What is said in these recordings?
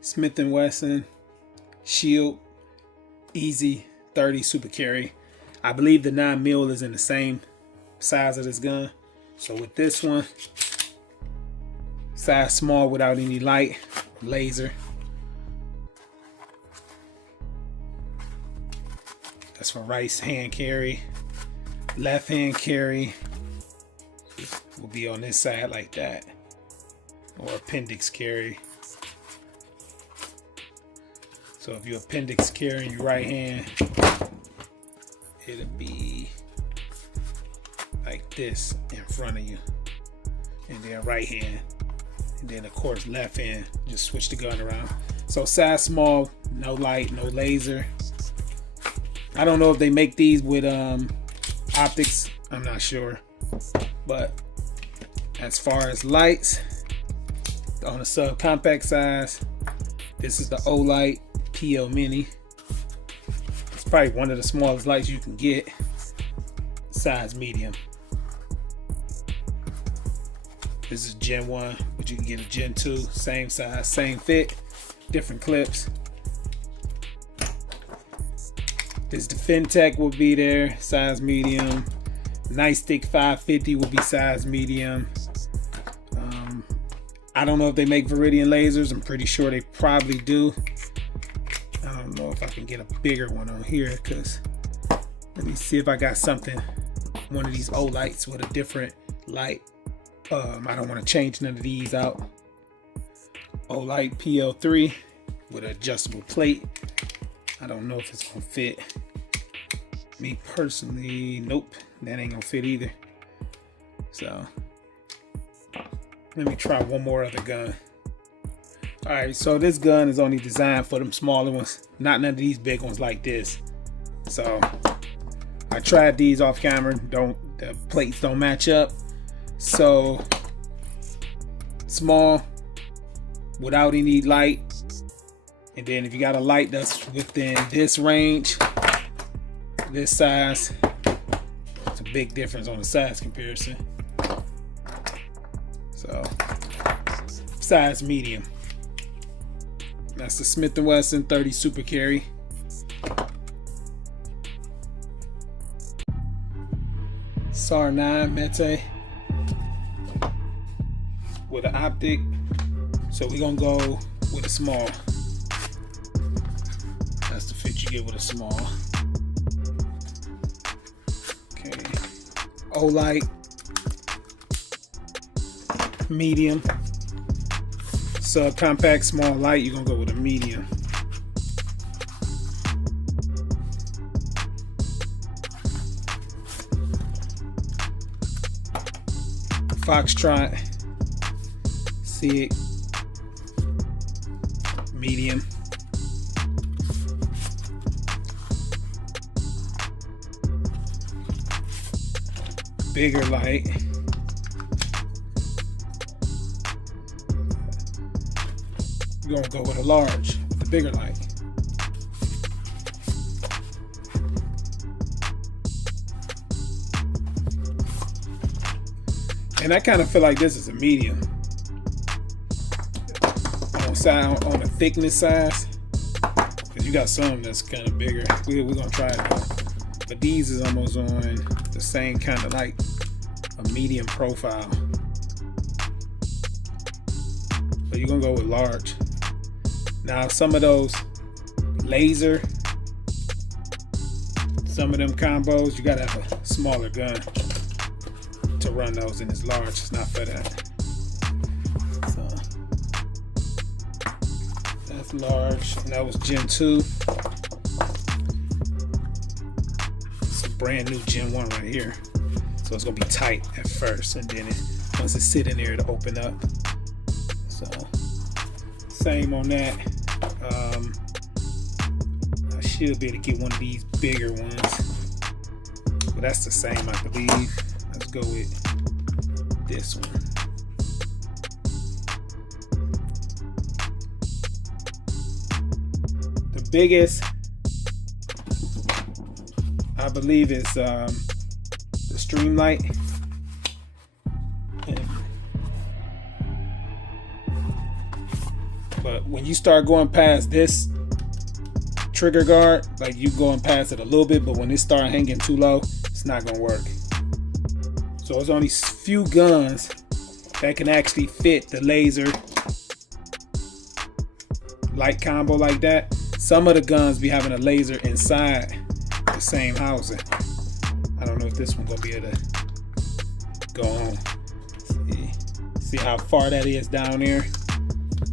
Smith & Wesson Shield Easy 30 Super Carry. I believe the 9mm is in the same size of this gun. So with this one, size small without any light, laser. That's for right hand carry. Left hand carry will be on this side like that, or appendix carry. So if you appendix carry in your right hand, it'll be like this in front of you, and then right hand, and then of course left hand. Just switch the gun around. So size small, no light, no laser. I don't know if they make these with optics, I'm not sure, but as far as lights on the subcompact size, this is the Olight PL Mini. It's probably one of the smallest lights you can get, size medium. This is Gen 1, but you can get a Gen 2, same size, same fit, different clips. This Defendtech will be there, size medium. Nightstick 550 will be size medium. I don't know if they make Viridian lasers. I'm pretty sure they probably do. I don't know if I can get a bigger one on here, because let me see if I got something, one of these Olights with a different light. I don't want to change none of these out. Olight PL3 with an adjustable plate. I don't know if it's gonna fit. Me personally, nope, that ain't gonna fit either. So let me try one more other gun. All right, so this gun is only designed for them smaller ones, not none of these big ones like this. So I tried these off camera. The plates don't match up. So small, without any light. And then if you got a light that's within this range, this size, it's a big difference on the size comparison. So size medium. That's the Smith & Wesson 30 Super Carry. SAR 9 Mete with an optic. So we're gonna go with a small. That's the fit you get with a small. Okay. Olight medium. Subcompact small light, you're gonna go with a medium. Foxtrot SIG medium. Bigger light. You're gonna go with a large, with the bigger light. And I kind of feel like this is a medium. On the thickness size, because you got some that's kind of bigger. We're gonna try it though. But these is almost on the same kind of like a medium profile. So you're gonna go with large. Now some of those laser, some of them combos, you gotta have a smaller gun to run those, and it's large. It's not for that. So that's large. And that was Gen 2. It's a brand new Gen 1 right here. So it's gonna be tight at first, and then once it's sitting there, it'll open up. So same on that. I should be able to get one of these bigger ones, but that's the same, I believe. Let's go with this one. The biggest, I believe, is the Streamlight. But when you start going past this trigger guard, like you going past it a little bit, but when it start hanging too low, it's not gonna work. So it's only few guns that can actually fit the laser light combo like that. Some of the guns be having a laser inside the same housing. I don't know if this one gonna be able to go on. See how far that is down there.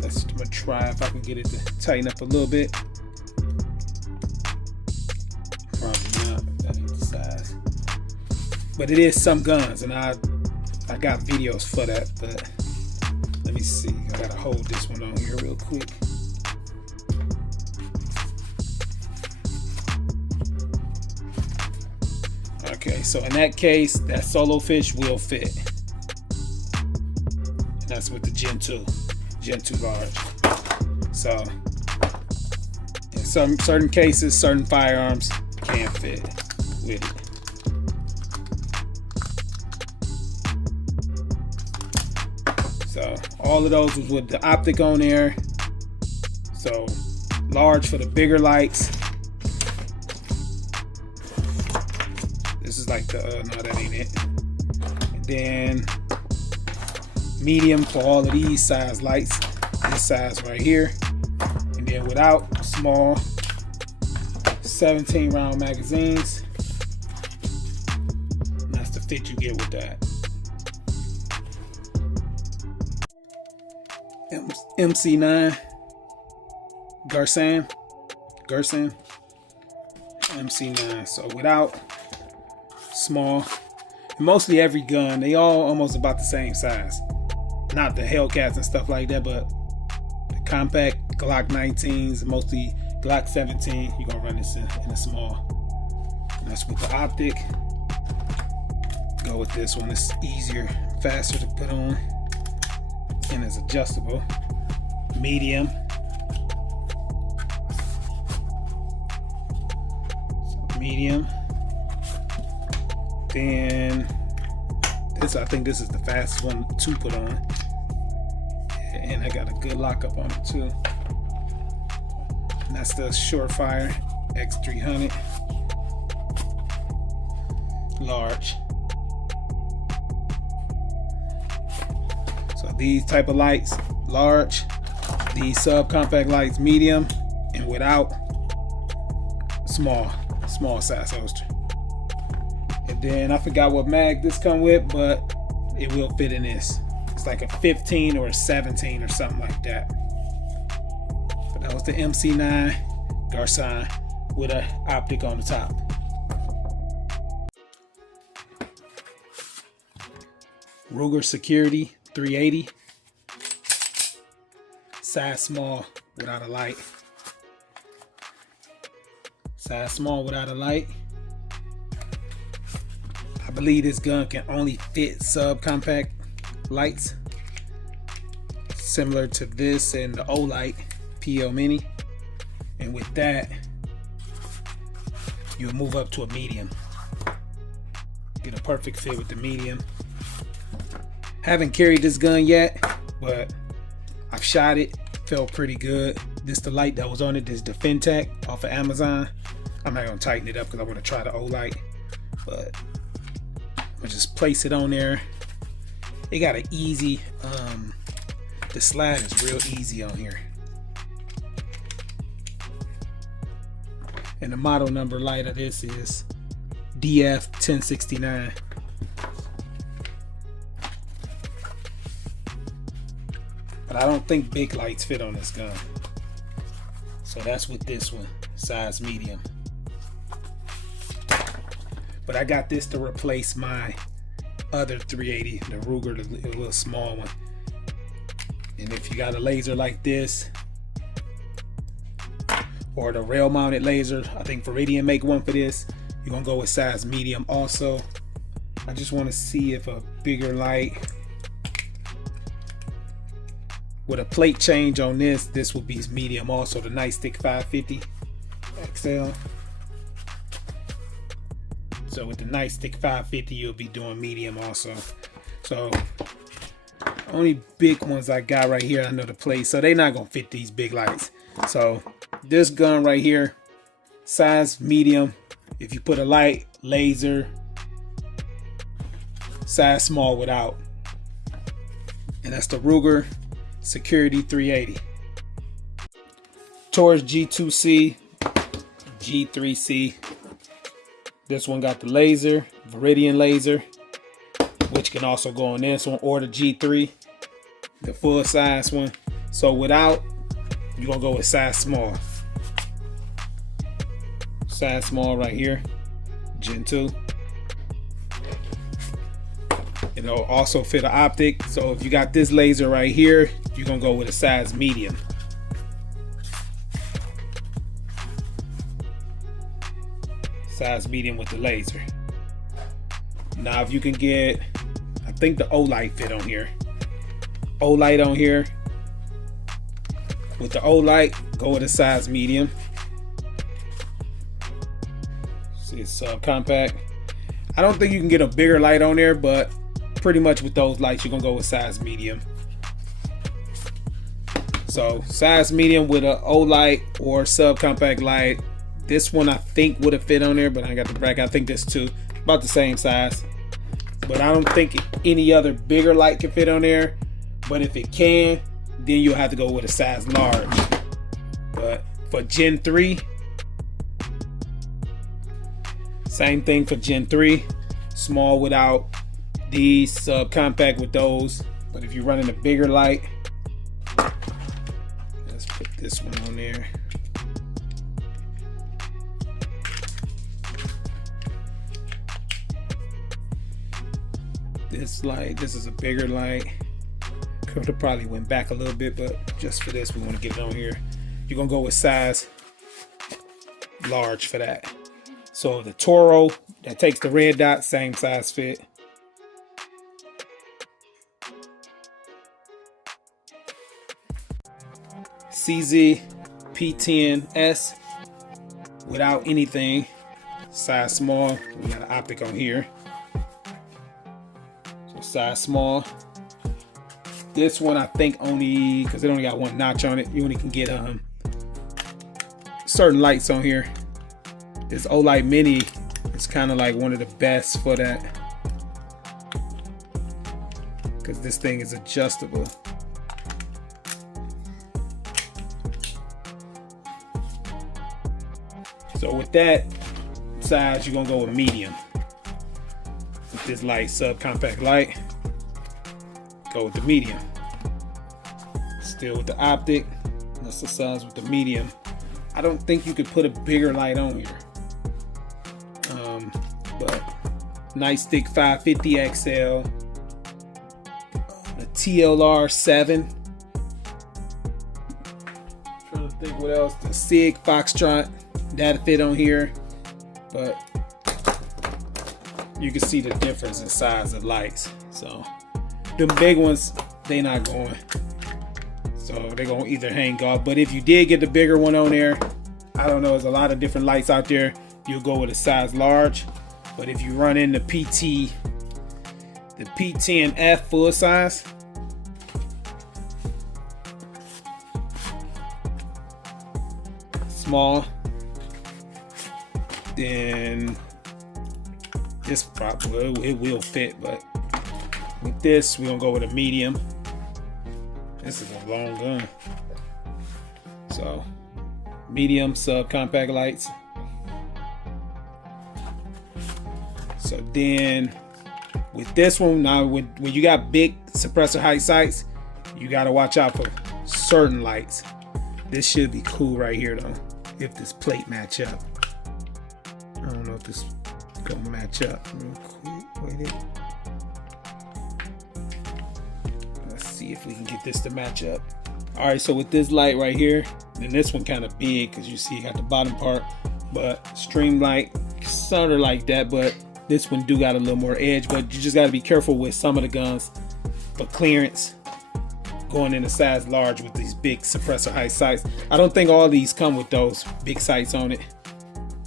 I'm gonna try if I can get it to tighten up a little bit. Probably not. That ain't the size. But it is some guns, and I got videos for that. But let me see. I gotta hold this one on here real quick. Okay, so in that case, that solo fish will fit. And that's with the Gen 2 large. So in some certain cases, certain firearms can fit with it. So all of those was with the Optic on there. So large for the bigger lights. This is like the no, that ain't it. And then medium for all of these size lights. This size right here. And then without, small 17 round magazines. And that's the fit you get with that. MC9 Garsan MC9. So without, small, and mostly every gun, they all almost about the same size. Not the Hellcats and stuff like that, but the compact Glock 19s, mostly Glock 17, you're gonna run this in a small. And that's with the Optic. Go with this one. It's easier, faster to put on, and it's adjustable. Medium. So medium. Then this, I think this is the fastest one to put on, and I got a good lockup on it too. And that's the Surefire X300 large. So these type of lights, large. These subcompact lights, medium, and without, small size holster. And then I forgot what mag this come with, but it will fit in this. It's like a 15 or a 17 or something like that. But that was the MC9 Garsan with an Optic on the top. Ruger Security 380. Size small without a light. Size small without a light. I believe this gun can only fit subcompact lights, similar to this and the Olight PL Mini. And with that, you'll move up to a medium. Get a perfect fit with the medium. Haven't carried this gun yet, but I've shot it. Felt pretty good. This the light that was on it. This is the Fintech off of Amazon. I'm not gonna tighten it up because I want to try the Olight, but I'll just place it on there. It got an easy, the slide is real easy on here. And the model number light of this is DF1069. But I don't think big lights fit on this gun. So that's with this one, size medium. But I got this to replace my other 380, the Ruger, the little small one. And if you got a laser like this, or the rail mounted laser, I think Veridian make one for this, you're gonna go with size medium also. I just wanna see if a bigger light, with a plate change on this would be medium also, the Nightstick 550 XL. So with the Nightstick 550, you'll be doing medium also. So Only big ones I got right here I know to place, so they're not gonna fit these big lights. So this gun right here, size medium. If you put a light, laser, size small without. And that's the Ruger Security 380. Taurus G2C, G3C. This one got the laser, Viridian laser, which can also go on this one, or the G3, the full size one. So without, you're gonna go with size small. Size small right here, Gen 2. It'll also fit an optic. So if you got this laser right here, you're gonna go with a size medium. Size medium with the laser. Now if you can get, I think the O-light fit on here. O-light on here. With the O-light, go with a size medium. See, it's compact. I don't think you can get a bigger light on there, but pretty much with those lights, you're gonna go with size medium. So size medium with an O-light or subcompact light. This one I think would have fit on there, but I got the bracket. I think this too, about the same size. But I don't think any other bigger light can fit on there. But if it can, then you'll have to go with a size large. But for Gen 3, same thing for Gen 3. Small without these, subcompact with those. But if you're running a bigger light, let's put this one on there. This light, this is a bigger light. Could have probably went back a little bit, but just for this, we want to get it on here. You're gonna go with size large for that. So the Toro that takes the red dot, same size fit. CZ P10S without anything, size small. We got an optic on here. Size small. This one I think only, because it only got one notch on it, you only can get certain lights on here. This O-Light Mini is kind of like one of the best for that, because this thing is adjustable. So with that size, you're gonna go with medium. With this light, subcompact light, go with the medium. Still with the optic, that's the size with the medium. I don't think you could put a bigger light on here. But Nightstick 550 XL, the TLR 7. Trying to think what else. The SIG Foxtrot, that fit on here, but you can see the difference in size of lights. So the big ones, they not going. So they're gonna either hang off. But if you did get the bigger one on there, I don't know, there's a lot of different lights out there. You'll go with a size large. But if you run in the P10F full size, small, then this probably, it will fit. But with this, we're gonna go with a medium. This is a long gun. So medium subcompact lights. So then with this one, now when you got big suppressor height sights, you got to watch out for certain lights. This should be cool right here though, if this plate match up. I don't know if this is gonna match up real quick. Wait. Let's see if we can get this to match up. All right, so with this light right here, and this one kind of big because you see you got the bottom part, but stream light sort of like that, but this one do got a little more edge. But you just got to be careful with some of the guns for clearance, going in a size large with these big suppressor height sights. I don't think all these come with those big sights on it,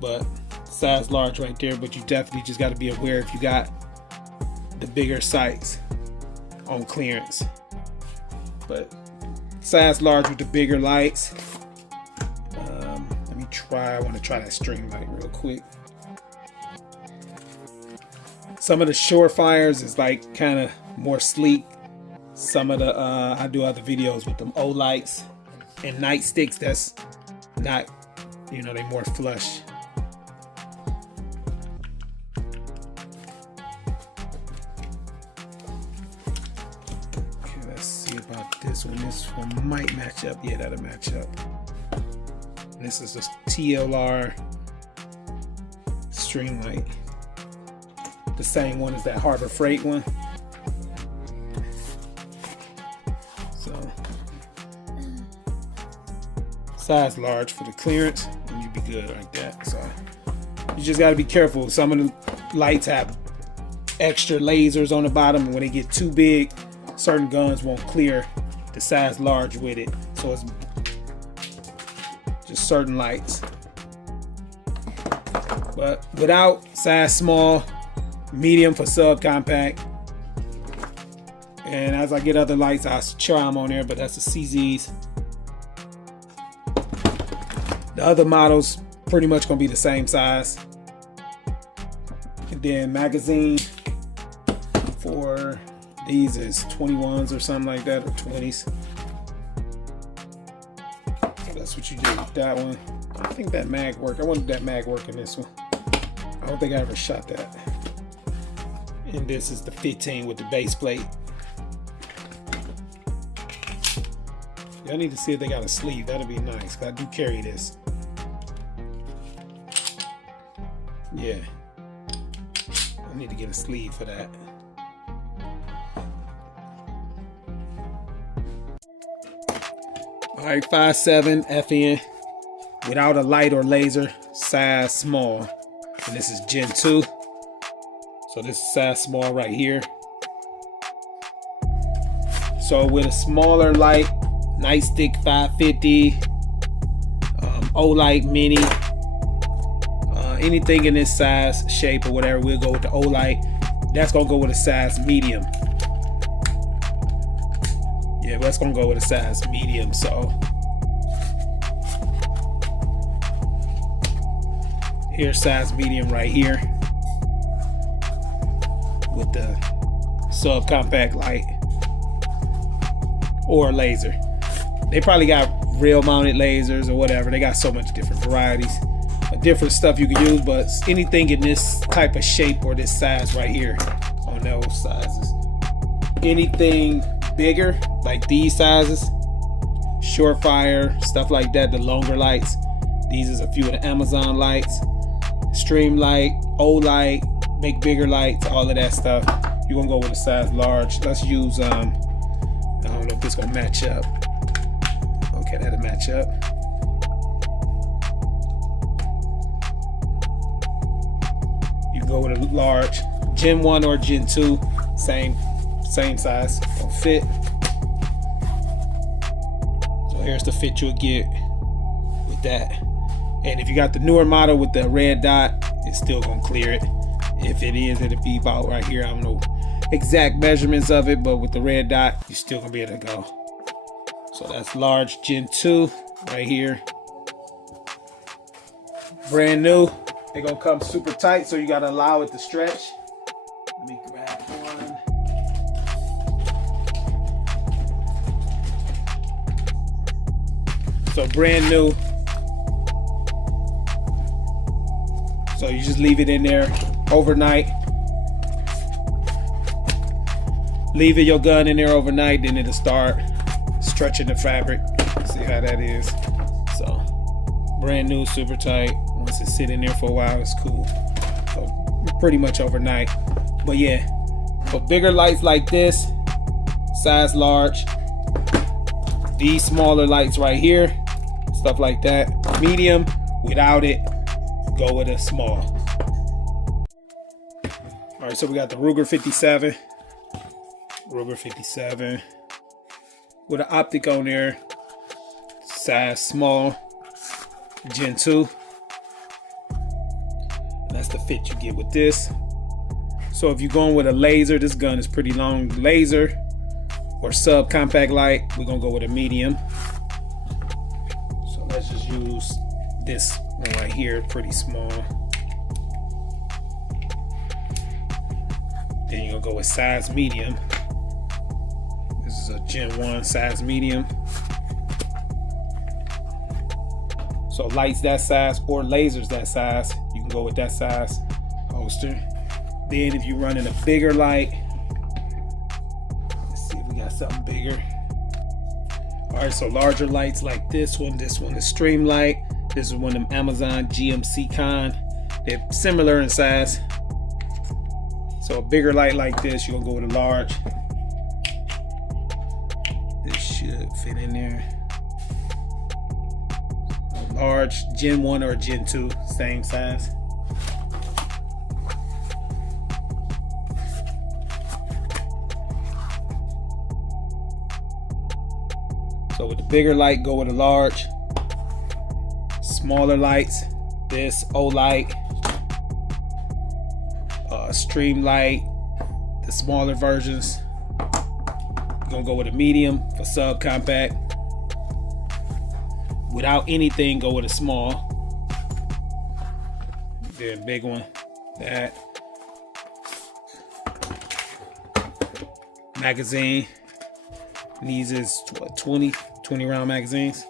but size large right there. But you definitely just got to be aware if you got the bigger sights on clearance. but size large with the bigger lights. Let me try. I want to try that string light real quick. Some of the Surefires is like kind of more sleek. Some of the I do other videos with them O lights and nightsticks that's not, you know, they more flush. Okay, let's see about this one. This one might match up. Yeah, that'll match up. This is a TLR string light. The same one as that Harbor Freight one. So size large for the clearance, and you'd be good like that. So you just got to be careful. Some of the lights have extra lasers on the bottom, and when they get too big, certain guns won't clear the size large with it. So it's just certain lights. But without, size small, medium for subcompact. And as I get other lights, I'll try them on there, but that's the CZs. The other models pretty much gonna be the same size. And then magazine for these is 21s or something like that, or 20s. So that's what you do with that one. I think that mag work. I wanted that mag work in this one. I don't think I ever shot that. And this is the 15 with the base plate. Y'all need to see if they got a sleeve. That'd be nice, because I do carry this. Yeah. I need to get a sleeve for that. Alright, 5.7 FN without a light or laser, size small. And this is Gen 2. So this is size small right here. So with a smaller light, nightstick 550, O-light mini, anything in this size, shape, or whatever, we'll go with the O-light. That's gonna go with a size medium. Yeah, that's gonna go with a size medium. So here's size medium right here with the subcompact light or laser. They probably got rail mounted lasers or whatever. They got so much different varieties of different stuff you can use, but anything in this type of shape or this size right here on those sizes. Anything bigger like these sizes, Surefire, stuff like that, the longer lights. These is a few of the Amazon lights, Stream light, O-light, make bigger lights, all of that stuff. You're gonna go with a size large. Let's use I don't know if this gonna match up. Okay, that'll match up. You can go with a large, Gen 1 or Gen 2, same size, will fit. So here's the fit you'll get with that. And if you got the newer model with the red dot, it's still gonna clear it. If it is, it'll be about right here. I don't know exact measurements of it, but with the red dot, you're still gonna be able to go. So that's large Gen 2 right here. Brand new. They're gonna come super tight, so you gotta allow it to stretch. Let me grab one. So brand new. So you just leave it in there overnight. Leave your gun in there overnight, then it'll start stretching the fabric. See how that is. So brand new, super tight. Once it's sitting there for a while, it's cool. So pretty much overnight. But yeah, for bigger lights like this, size large, these smaller lights right here, stuff like that, medium, without it, go with a small. All right, so we got the Ruger 57. Ruger 57 with an optic on there, size small, Gen 2. That's the fit you get with this. So if you're going with a laser, this gun is pretty long laser, or subcompact light, we're gonna go with a medium. So let's just use this one right here, pretty small. Then you're gonna go with size medium. This is a Gen 1 size medium. So lights that size or lasers that size, you can go with that size holster. Then if you're running a bigger light, let's see if we got something bigger. All right, so larger lights like this one is Streamlight. This is one of them Amazon GMC Con. They're similar in size. So a bigger light like this, you're gonna go with a large. This should fit in there. Large, Gen 1 or Gen 2, same size. So with the bigger light, go with a large. Smaller lights, this Olight, Streamlight, the smaller versions, you're gonna go with a medium for subcompact. Without anything, go with a small. Then a big one, that. Magazine. These is what, 20 round magazines.